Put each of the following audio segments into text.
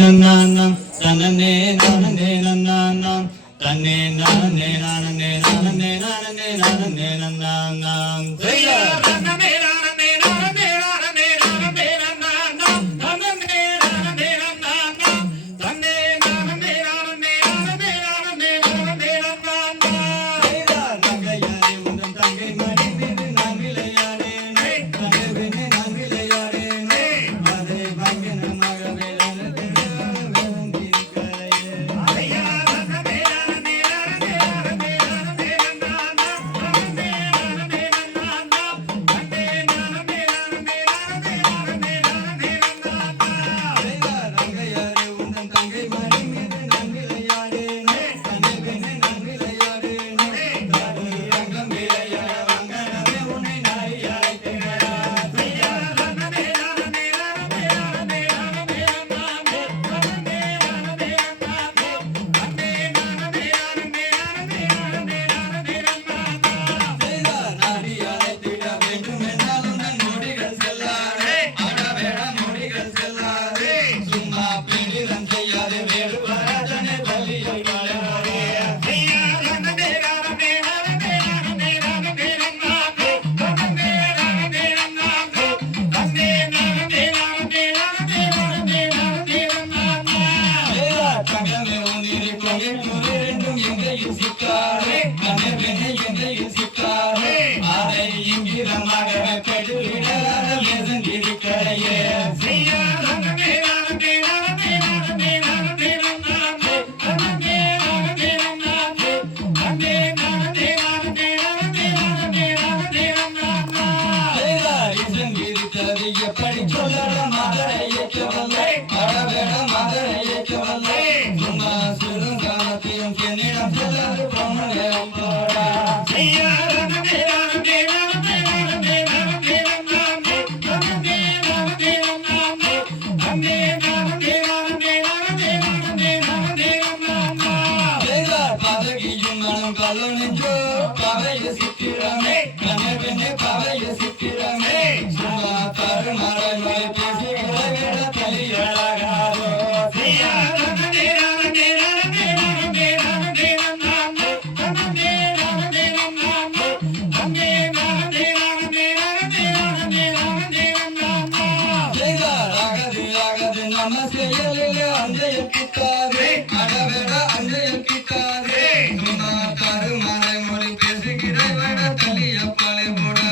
நானம் தனனே நானே நானம் தன்னே நானே நானே நானே நானே நானே நானம் ஜெயா தன்னே நானே நானே நானே நானே நானம் தன்னே நானே நானே தன்னே நானே நானே நானே நானே நானே நானம் ஜெயா தங்கையாரே உந்தன் தங்கை மடி மீது நான் விளையாடே தங்கை வெண்ணே நான் விளையாடே அதை வாங்கினமாக எப்படி சொல்ல மதுரை இயக்கவல்லை அடவேட மதுரை இயக்கவல்லை சும்மா சுருங்காலத்தையும் என்னிடம் சொல்லாது பொண்ணு போடா பதகியும் மனம் கல்லணிஞ்சோ பவைய சித்திரமே கண்ணே பவைய சித்திரமே சும்மா தருமறை பேசி விட தலையழகாதோ நம்ம செயலில் அஞ்சைய கிட்டாதே அடவேட அஞ்சைய கிட்டாதே சும்மா தருமறை மொழி பேசுகிற விட தலையப்பாலை போடா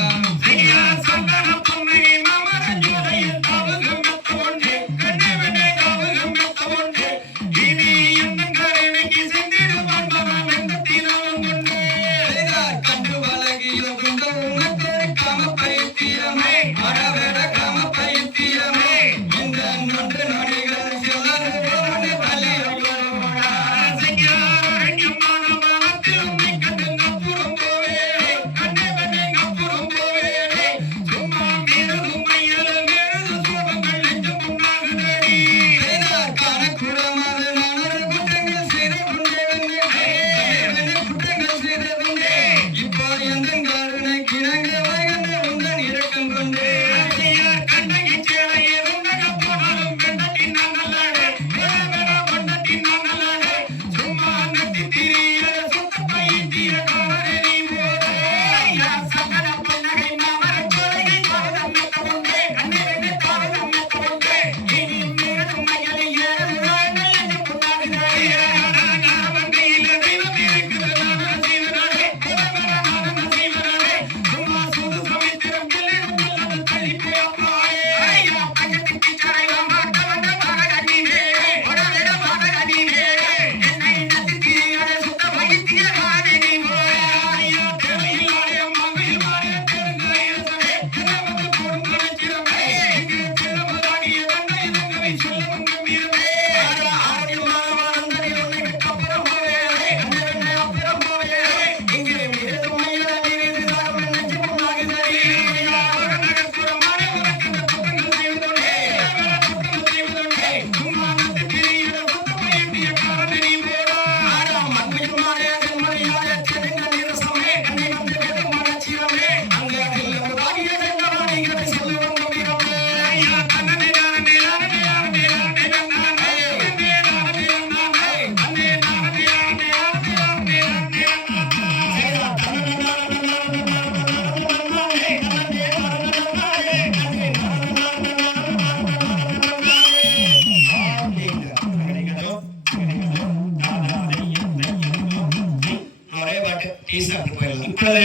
டீ சாப்பிட்டு போயிடலாம். இப்போது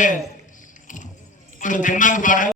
ஒரு தென்னாங்க பாடல்